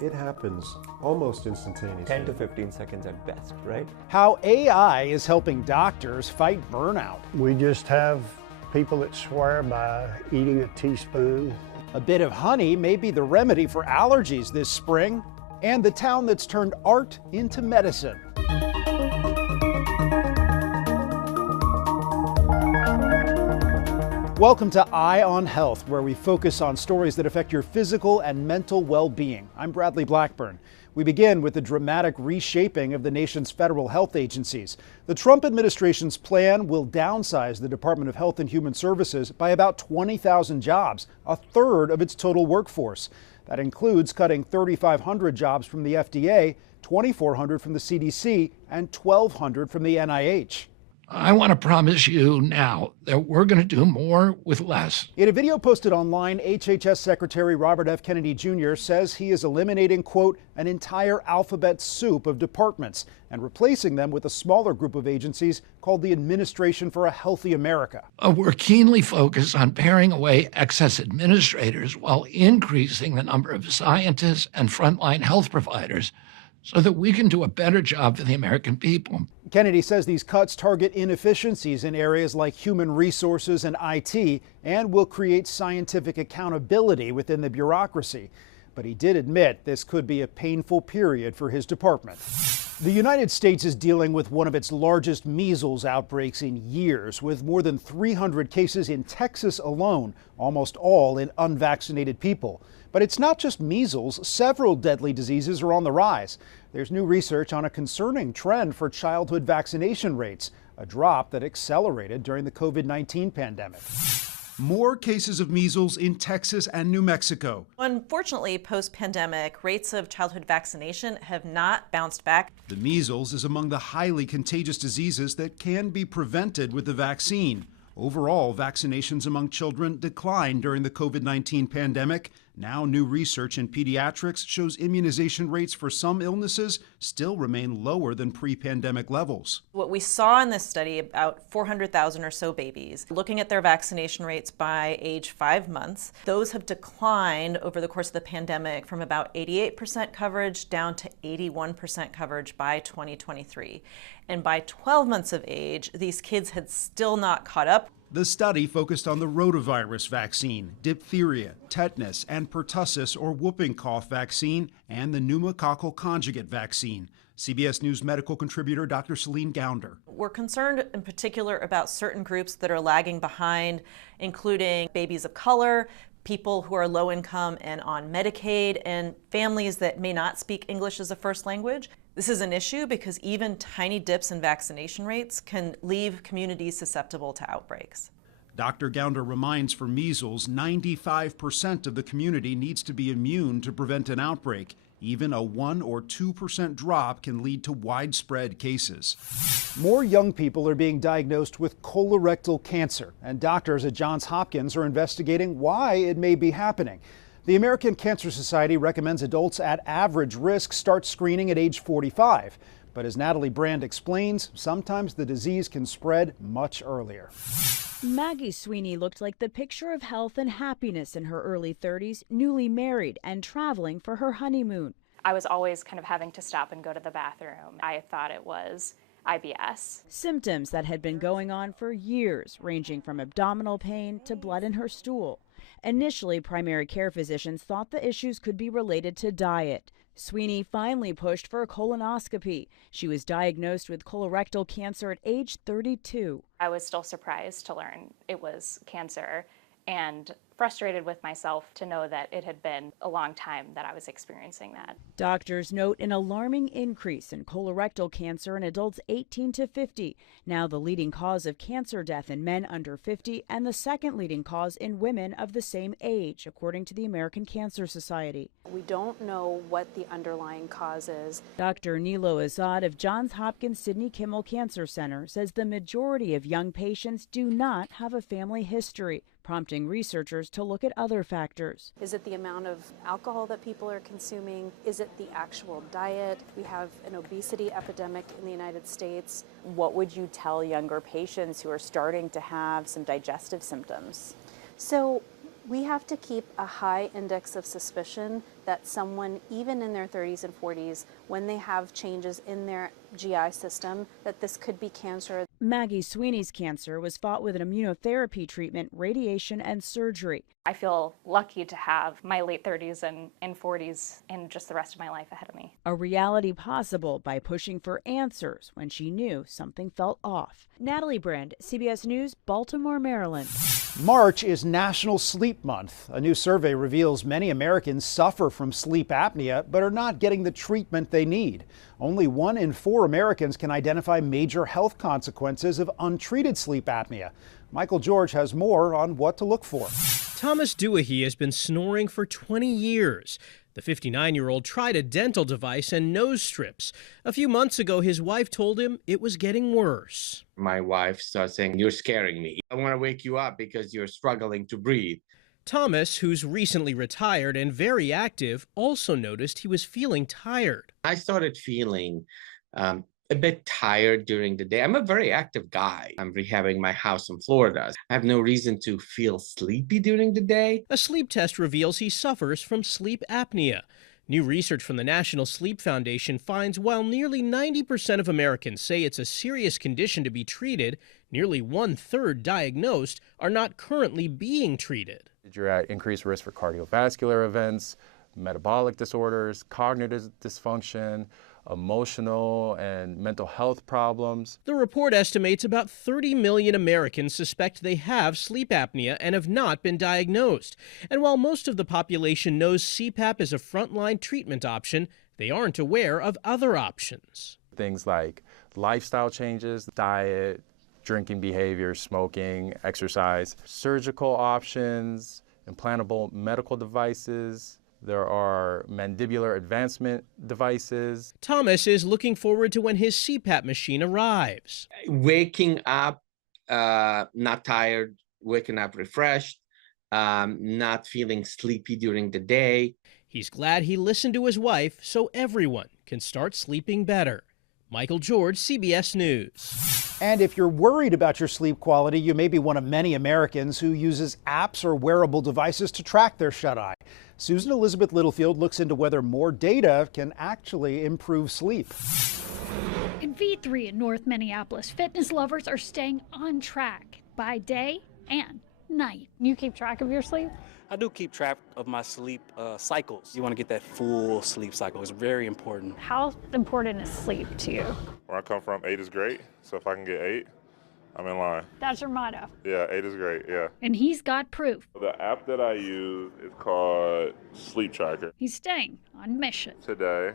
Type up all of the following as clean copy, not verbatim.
It happens almost instantaneously. 10 to 15 seconds at best, right? How AI is helping doctors fight burnout. We just have people that swear by eating a teaspoon. A bit of honey may be the remedy for allergies this spring. And the town that's turned art into medicine. Welcome to Eye on Health, where we focus on stories that affect your physical and mental well-being. I'm Bradley Blackburn. We begin with the dramatic reshaping of the nation's federal health agencies. The Trump administration's plan will downsize the Department of Health and Human Services by about 20,000 jobs, a third of its total workforce. That includes cutting 3,500 jobs from the FDA, 2,400 from the CDC, and 1,200 from the NIH. I want to promise you now that we're going to do more with less. In a video posted online, HHS Secretary Robert F. Kennedy Jr. says he is eliminating, quote, an entire alphabet soup of departments and replacing them with a smaller group of agencies called the Administration for a Healthy America. We're keenly focused on paring away excess administrators while increasing the number of scientists and frontline health providers so that we can do a better job for the American people. Kennedy says these cuts target inefficiencies in areas like human resources and IT and will create scientific accountability within the bureaucracy. But he did admit this could be a painful period for his department. The United States is dealing with one of its largest measles outbreaks in years, with more than 300 cases in Texas alone, almost all in unvaccinated people. But it's not just measles. Several deadly diseases are on the rise. There's new research on a concerning trend for childhood vaccination rates, a drop that accelerated during the COVID-19 pandemic. More cases of measles in Texas and New Mexico. Unfortunately, post-pandemic, rates of childhood vaccination have not bounced back. The measles is among the highly contagious diseases that can be prevented with the vaccine. Overall, vaccinations among children declined during the COVID-19 pandemic. Now, new research in pediatrics shows immunization rates for some illnesses still remain lower than pre-pandemic levels. What we saw in this study, about 400,000 or so babies, looking at their vaccination rates by age 5 months, those have declined over the course of the pandemic from about 88% coverage down to 81% coverage by 2023. And by 12 months of age, these kids had still not caught up. The study focused on the rotavirus vaccine, diphtheria, tetanus, and pertussis or whooping cough vaccine, and the pneumococcal conjugate vaccine. CBS News medical contributor Dr. Celine Gounder. We're concerned in particular about certain groups that are lagging behind, including babies of color, people who are low income and on Medicaid, and families that may not speak English as a first language. This is an issue because even tiny dips in vaccination rates can leave communities susceptible to outbreaks. Dr. Gounder reminds for measles, 95% of the community needs to be immune to prevent an outbreak. Even a 1 or 2% drop can lead to widespread cases. More young people are being diagnosed with colorectal cancer, and doctors at Johns Hopkins are investigating why it may be happening. The American Cancer Society recommends adults at average risk start screening at age 45. But as Natalie Brand explains, sometimes the disease can spread much earlier. Maggie Sweeney looked like the picture of health and happiness in her early 30s, newly married and traveling for her honeymoon. I was always kind of having to stop and go to the bathroom. I thought it was IBS. Symptoms that had been going on for years, ranging from abdominal pain to blood in her stool. Initially, primary care physicians thought the issues could be related to diet. Sweeney finally pushed for a colonoscopy. She was diagnosed with colorectal cancer at age 32. I was still surprised to learn it was cancer and frustrated with myself to know that it had been a long time that I was experiencing that. Doctors note an alarming increase in colorectal cancer in adults 18 to 50, now the leading cause of cancer death in men under 50 and the second leading cause in women of the same age, according to the American Cancer Society. We don't know what the underlying cause is. Dr. Nilo Azad of Johns Hopkins Sidney Kimmel Cancer Center says the majority of young patients do not have a family history, prompting researchers to look at other factors. Is it the amount of alcohol that people are consuming? Is it the actual diet? We have an obesity epidemic in the United States. What would you tell younger patients who are starting to have some digestive symptoms? So we have to keep a high index of suspicion that someone, even in their 30s and 40s, when they have changes in their GI system, that this could be cancer. Maggie Sweeney's cancer was fought with an immunotherapy treatment, radiation, and surgery. I feel lucky to have my late 30s and 40s and just the rest of my life ahead of me. A reality possible by pushing for answers when she knew something felt off. Natalie Brand, CBS News, Baltimore, Maryland. March is National Sleep Month. A new survey reveals many Americans suffer from sleep apnea but are not getting the treatment they need. Only 1 in 4 Americans can identify major health consequences of untreated sleep apnea. Michael George has more on what to look for. Thomas Dewey has been snoring for 20 years. The 59-year-old tried a dental device and nose strips. A few months ago, his wife told him it was getting worse. My wife starts saying, "You're scaring me. I want to wake you up because you're struggling to breathe." Thomas, who's recently retired and very active, also noticed he was feeling tired. I started feeling a bit tired during the day. I'm a very active guy. I'm rehabbing my house in Florida. I have no reason to feel sleepy during the day. A sleep test reveals he suffers from sleep apnea. New research from the National Sleep Foundation finds while nearly 90% of Americans say it's a serious condition to be treated, nearly 1/3 diagnosed are not currently being treated. You're at increased risk for cardiovascular events, metabolic disorders, cognitive dysfunction, emotional and mental health problems. The report estimates about 30 million Americans suspect they have sleep apnea and have not been diagnosed. And while most of the population knows CPAP is a frontline treatment option, they aren't aware of other options. Things like lifestyle changes, diet, drinking behavior, smoking, exercise, surgical options, implantable medical devices. There are mandibular advancement devices. Thomas is looking forward to when his CPAP machine arrives. Waking up not tired, waking up refreshed, not feeling sleepy during the day. He's glad he listened to his wife so everyone can start sleeping better. Michael George, CBS News. And if you're worried about your sleep quality, you may be one of many Americans who uses apps or wearable devices to track their shut-eye. Susan Elizabeth Littlefield looks into whether more data can actually improve sleep. In V3 in North Minneapolis, fitness lovers are staying on track by day and night. You keep track of your sleep? I do keep track of my sleep cycles. You want to get that full sleep cycle. It's very important. How important is sleep to you? Where I come from, 8 is great. So if I can get 8, I'm in line. That's your motto. Yeah, 8 is great, yeah. And he's got proof. The app that I use is called Sleep Tracker. He's staying on mission. Today,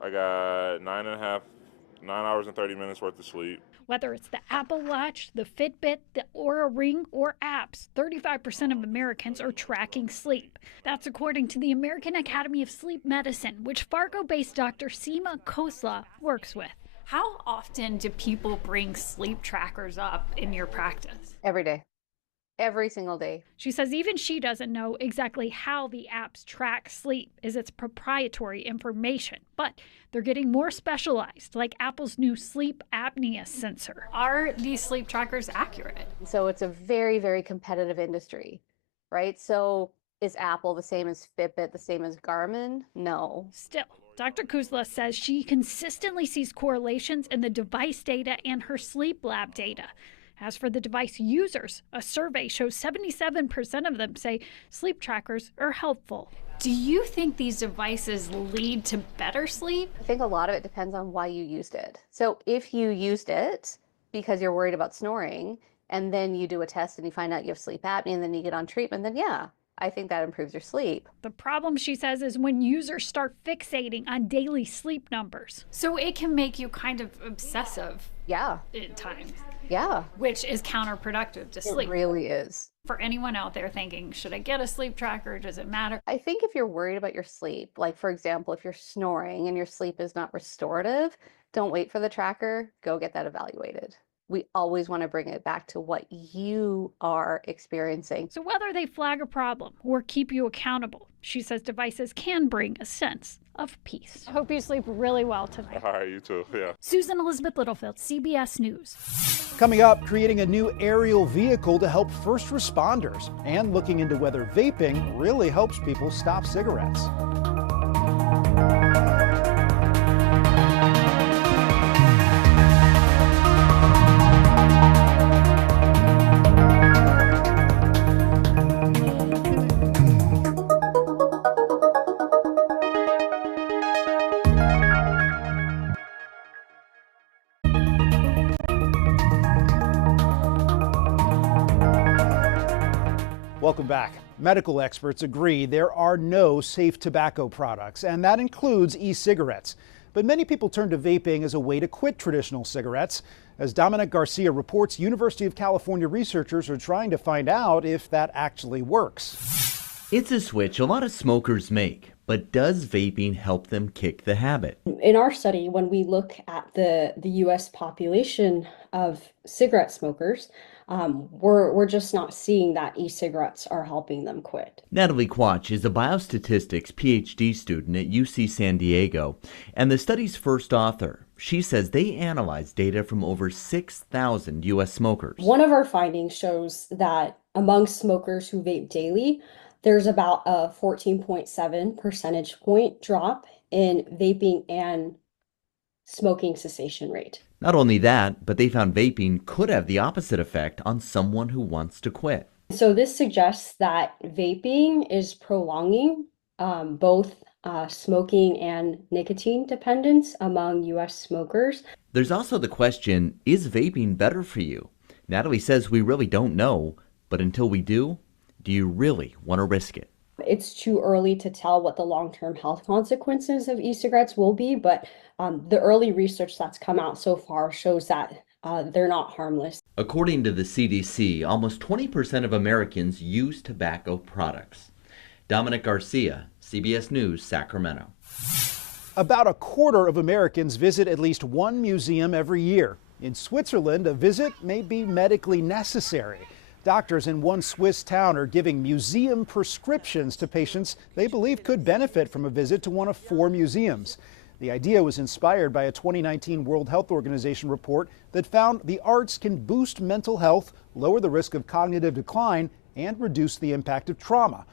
I got 9 hours and 30 minutes worth of sleep. Whether it's the Apple Watch, the Fitbit, the Oura Ring, or apps, 35% of Americans are tracking sleep. That's according to the American Academy of Sleep Medicine, which Fargo-based Dr. Seema Khosla works with. How often do people bring sleep trackers up in your practice? Every day. Every single day. She says even she doesn't know exactly how the apps track sleep, as it's proprietary information, but they're getting more specialized, like Apple's new sleep apnea sensor. Are these sleep trackers accurate? So it's a very, very competitive industry, right? So is Apple the same as Fitbit, the same as Garmin? No. Still, Dr. Khosla says she consistently sees correlations in the device data and her sleep lab data. As for the device users, a survey shows 77% of them say sleep trackers are helpful. Do you think these devices lead to better sleep? I think a lot of it depends on why you used it. So if you used it because you're worried about snoring, and then you do a test and you find out you have sleep apnea and then you get on treatment, then yeah, I think that improves your sleep. The problem, she says, is when users start fixating on daily sleep numbers. So it can make you kind of obsessive. Yeah. At times. Yeah. Which is counterproductive to sleep. It really is. For anyone out there thinking, should I get a sleep tracker? Does it matter? I think if you're worried about your sleep, like for example, if you're snoring and your sleep is not restorative, don't wait for the tracker, go get that evaluated. We always want to bring it back to what you are experiencing. So whether they flag a problem or keep you accountable, she says devices can bring a sense of peace. I hope you sleep really well tonight. All right, you too, yeah. Susan Elizabeth Littlefield, CBS News. Coming up, creating a new aerial vehicle to help first responders and looking into whether vaping really helps people stop cigarettes. Welcome back. Medical experts agree there are no safe tobacco products, and that includes e-cigarettes. But many people turn to vaping as a way to quit traditional cigarettes. As Dominic Garcia reports, University of California researchers are trying to find out if that actually works. It's a switch a lot of smokers make, but does vaping help them kick the habit? In our study, when we look at the U.S. population of cigarette smokers, we're just not seeing that e-cigarettes are helping them quit. Natalie Quach is a biostatistics PhD student at UC San Diego and the study's first author. She says they analyzed data from over 6,000 U.S. smokers. One of our findings shows that among smokers who vape daily, there's about a 14.7 percentage point drop in vaping and smoking cessation rate. Not only that, but they found vaping could have the opposite effect on someone who wants to quit. So this suggests that vaping is prolonging both smoking and nicotine dependence among U.S. smokers. There's also the question, is vaping better for you? Natalie says we really don't know, but until we do you really want to risk it? It's too early to tell what the long-term health consequences of e-cigarettes will be, but the early research that's come out so far shows that they're not harmless. According to the CDC, almost 20% of Americans use tobacco products. Dominic Garcia, CBS News, Sacramento. About a quarter of Americans visit at least one museum every year. In Switzerland, a visit may be medically necessary. Doctors in one Swiss town are giving museum prescriptions to patients they believe could benefit from a visit to one of 4 museums. The idea was inspired by a 2019 World Health Organization report that found the arts can boost mental health, lower the risk of cognitive decline, and reduce the impact of trauma.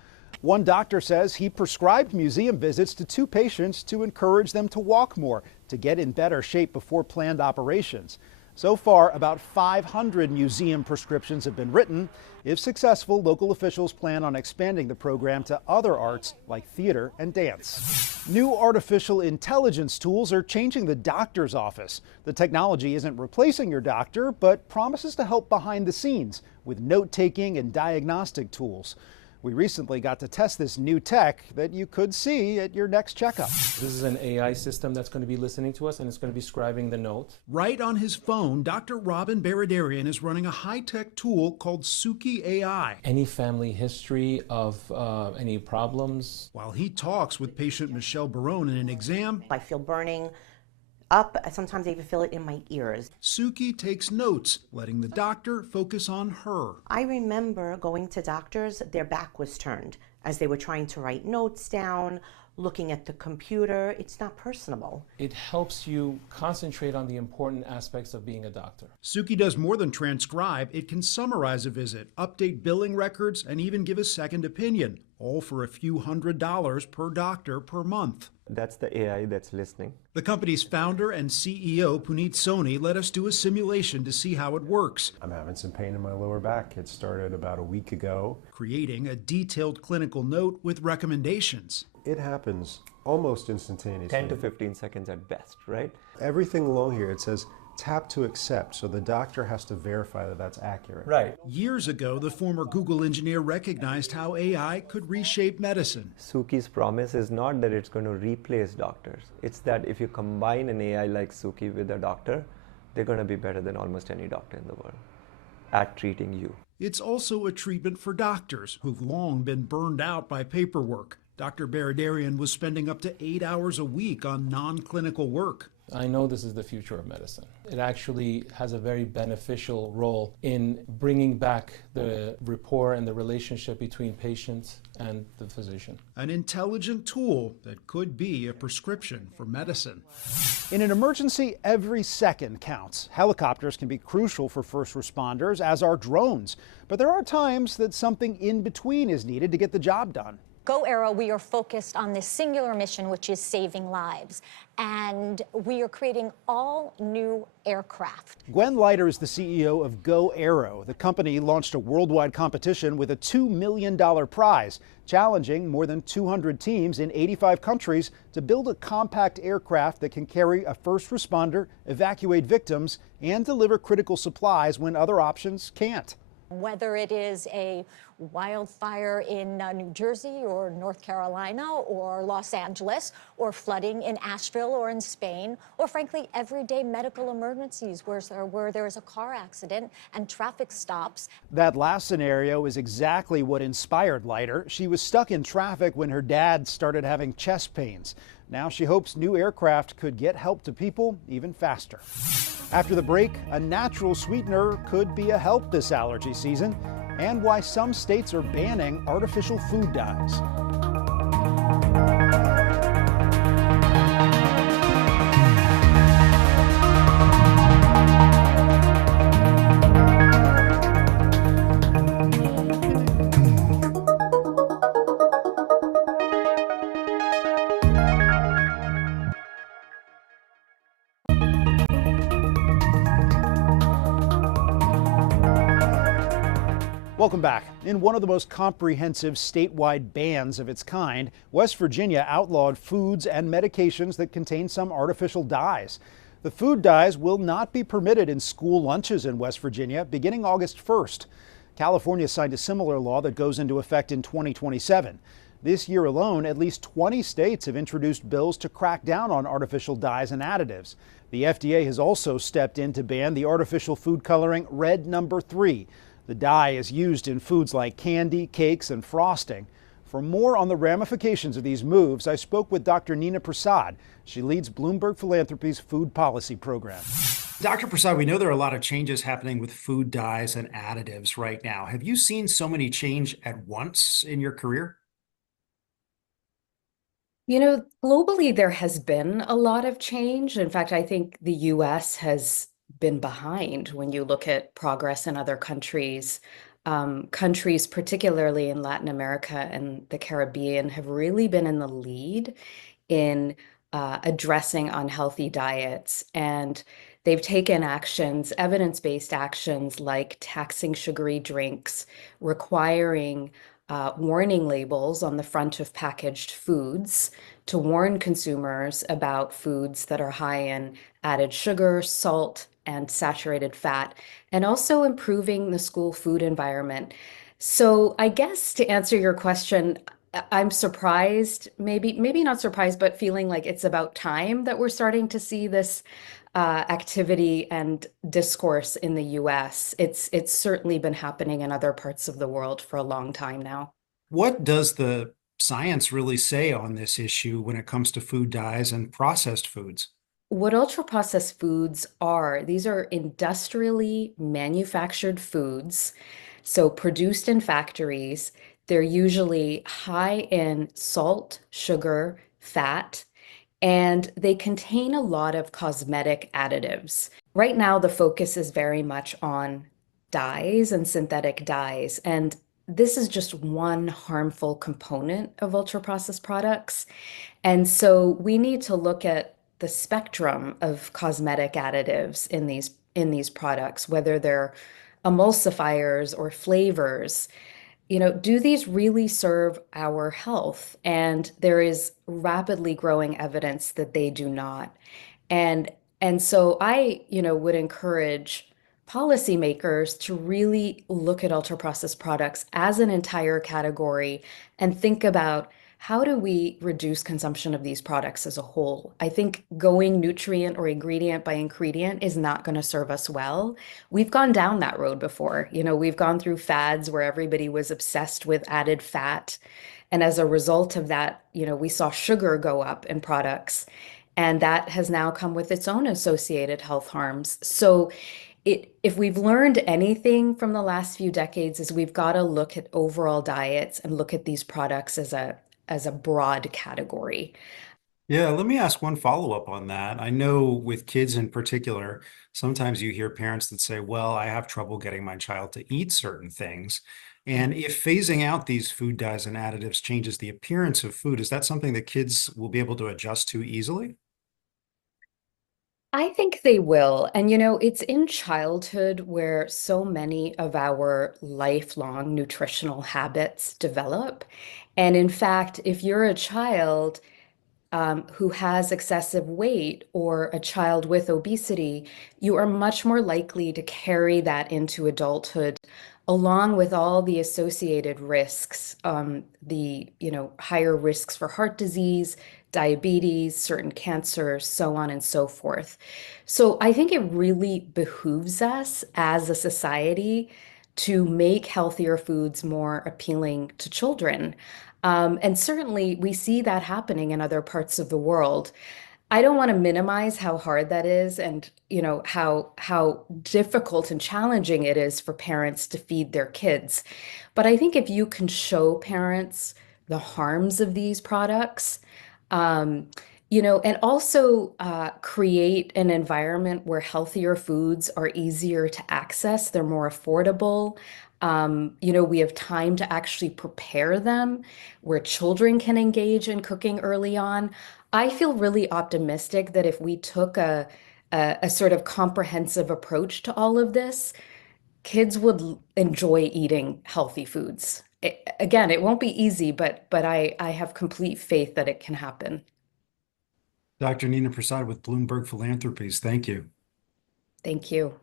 One doctor says he prescribed museum visits to 2 patients to encourage them to walk more, to get in better shape before planned operations. So far, about 500 museum prescriptions have been written. If successful, local officials plan on expanding the program to other arts like theater and dance. New artificial intelligence tools are changing the doctor's office. The technology isn't replacing your doctor, but promises to help behind the scenes with note-taking and diagnostic tools. We recently got to test this new tech that you could see at your next checkup. This is an AI system that's going to be listening to us, and it's going to be scribing the note. Right on his phone, Dr. Robin Baradarian is running a high-tech tool called Suki AI. Any family history of any problems. While he talks with patient Michelle Barone in an exam, I feel burning up. Sometimes I even feel it in my ears. Suki takes notes, letting the doctor focus on her. I remember going to doctors, their back was turned as they were trying to write notes down, looking at the computer. It's not personable. It helps you concentrate on the important aspects of being a doctor. Suki does more than transcribe. It can summarize a visit, update billing records, and even give a second opinion, all for a few $100s per doctor per month. That's the AI that's listening. The company's founder and CEO, Puneet Soni, let us do a simulation to see how it works. I'm having some pain in my lower back. It started about a week ago. Creating a detailed clinical note with recommendations. It happens almost instantaneously. 10 to 15 seconds at best, right? Everything along here, it says tap to accept, so the doctor has to verify that that's accurate. Right. Years ago, the former Google engineer recognized how AI could reshape medicine. Suki's promise is not that it's going to replace doctors. It's that if you combine an AI like Suki with a doctor, they're going to be better than almost any doctor in the world at treating you. It's also a treatment for doctors who've long been burned out by paperwork. Dr. Baradarian was spending up to 8 hours a week on non-clinical work. I know this is the future of medicine. It actually has a very beneficial role in bringing back the rapport and the relationship between patients and the physician. An intelligent tool that could be a prescription for medicine. In an emergency, every second counts. Helicopters can be crucial for first responders, as are drones. But there are times that something in between is needed to get the job done. Go Aero, we are focused on this singular mission, which is saving lives. And we are creating all new aircraft. Gwen Leiter is the CEO of Go Aero. The company launched a worldwide competition with a $2 million prize, challenging more than 200 teams in 85 countries to build a compact aircraft that can carry a first responder, evacuate victims, and deliver critical supplies when other options can't. Whether it is a wildfire in New Jersey or North Carolina or Los Angeles, or flooding in Asheville or in Spain, or frankly, everyday medical emergencies where there is a car accident and traffic stops. That last scenario is exactly what inspired Leiter. She was stuck in traffic when her dad started having chest pains. Now she hopes new aircraft could get help to people even faster. After the break, a natural sweetener could be a help this allergy season, and why some states are banning artificial food dyes. Welcome back. In one of the most comprehensive statewide bans of its kind, West Virginia outlawed foods and medications that contain some artificial dyes. The food dyes will not be permitted in school lunches in West Virginia beginning August 1st. California signed a similar law that goes into effect in 2027. This year alone, at least 20 states have introduced bills to crack down on artificial dyes and additives. The FDA has also stepped in to ban the artificial food coloring Red No. 3. The dye is used in foods like candy, cakes, and frosting. For more on the ramifications of these moves, I spoke with Dr. Nina Prasad. She leads Bloomberg Philanthropies food policy program. Dr. Prasad, we know there are a lot of changes happening with food dyes and additives right now. Have you seen so many change at once in your career? You know, globally, there has been a lot of change. In fact, I think the US has been behind when you look at progress in other countries. Countries, particularly in Latin America and the Caribbean, have really been in the lead in addressing unhealthy diets. And they've taken actions, evidence-based actions like taxing sugary drinks, requiring warning labels on the front of packaged foods to warn consumers about foods that are high in added sugar, salt, and saturated fat, and also improving the school food environment. So I guess to answer your question, I'm surprised, maybe not surprised, but feeling like it's about time that we're starting to see this activity and discourse in the US. It's certainly been happening in other parts of the world for a long time now. What does the science really say on this issue when it comes to food dyes and processed foods? What ultra-processed foods are, these are industrially manufactured foods, so produced in factories. They're usually high in salt, sugar, fat, and they contain a lot of cosmetic additives. Right now, the focus is very much on dyes and synthetic dyes, and this is just one harmful component of ultra-processed products. And so we need to look at the spectrum of cosmetic additives in these products, whether they're emulsifiers or flavors. You know, do these really serve our health? And there is rapidly growing evidence that they do not. And so I, would encourage policymakers to really look at ultra-processed products as an entire category and think about how do we reduce consumption of these products as a whole? I think going nutrient or ingredient by ingredient is not going to serve us well. We've gone down that road before. We've gone through fads where everybody was obsessed with added fat. And as a result of that, we saw sugar go up in products. And that has now come with its own associated health harms. So if we've learned anything from the last few decades is we've got to look at overall diets and look at these products as a broad category. Yeah, let me ask one follow-up on that. I know with kids in particular, sometimes you hear parents that say, well, I have trouble getting my child to eat certain things. And if phasing out these food dyes and additives changes the appearance of food, is that something that kids will be able to adjust to easily? I think they will. And it's in childhood where so many of our lifelong nutritional habits develop. And in fact, if you're a child who has excessive weight or a child with obesity, you are much more likely to carry that into adulthood, along with all the associated risks, the higher risks for heart disease, diabetes, certain cancers, so on and so forth. So I think it really behooves us as a society to make healthier foods more appealing to children. And certainly we see that happening in other parts of the world. I don't want to minimize how hard that is and how difficult and challenging it is for parents to feed their kids. But I think if you can show parents the harms of these products, and also create an environment where healthier foods are easier to access, they're more affordable. We have time to actually prepare them, where children can engage in cooking early on. I feel really optimistic that if we took a sort of comprehensive approach to all of this, kids would enjoy eating healthy foods. Again, it won't be easy, but I have complete faith that it can happen. Dr. Nina Prasad with Bloomberg Philanthropies, thank you. Thank you.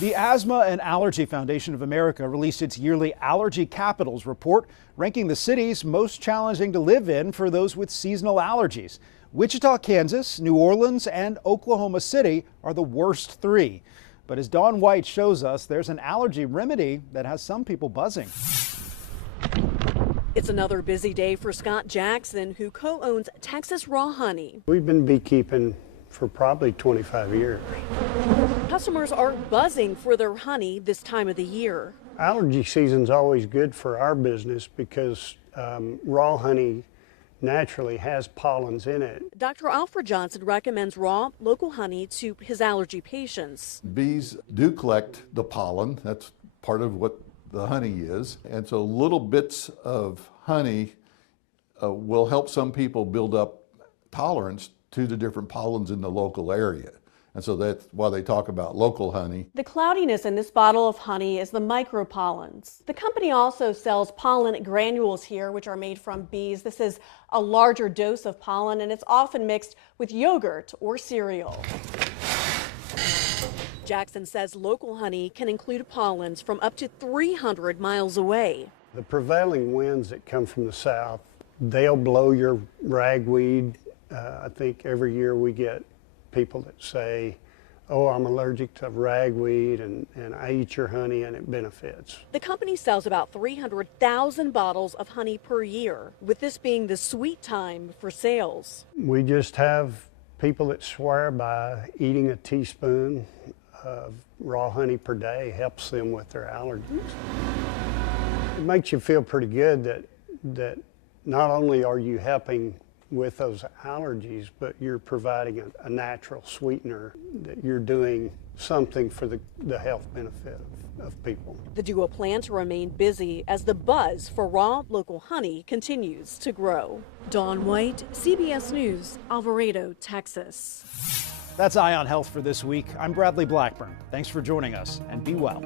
The Asthma and Allergy Foundation of America released its yearly Allergy Capitals report, ranking the cities most challenging to live in for those with seasonal allergies. Wichita, Kansas, New Orleans, and Oklahoma City are the worst three. But as Dawn White shows us, there's an allergy remedy that has some people buzzing. It's another busy day for Scott Jackson, who co-owns Texas Raw Honey. We've been beekeeping for probably 25 years. Customers are buzzing for their honey this time of the year. Allergy season's always good for our business because raw honey naturally has pollens in it. Dr. Alfred Johnson recommends raw, local honey to his allergy patients. Bees do collect the pollen. That's part of what the honey is. And so little bits of honey will help some people build up tolerance to the different pollens in the local area. And so that's why they talk about local honey. The cloudiness in this bottle of honey is the micropollens. The company also sells pollen granules here, which are made from bees. This is a larger dose of pollen, and it's often mixed with yogurt or cereal. Jackson says local honey can include pollens from up to 300 miles away. The prevailing winds that come from the south, they'll blow your ragweed. I think every year we get people that say, oh, I'm allergic to ragweed and I eat your honey and it benefits. The company sells about 300,000 bottles of honey per year, with this being the sweet time for sales. We just have people that swear by eating a teaspoon of raw honey per day helps them with their allergies. It makes you feel pretty good that not only are you helping with those allergies, but you're providing a natural sweetener, that you're doing something for the health benefit of people. The duo plan to remain busy as the buzz for raw local honey continues to grow. Dawn White, CBS News, Alvarado, Texas. That's Eye on Health for this week. I'm Bradley Blackburn. Thanks for joining us, and be well.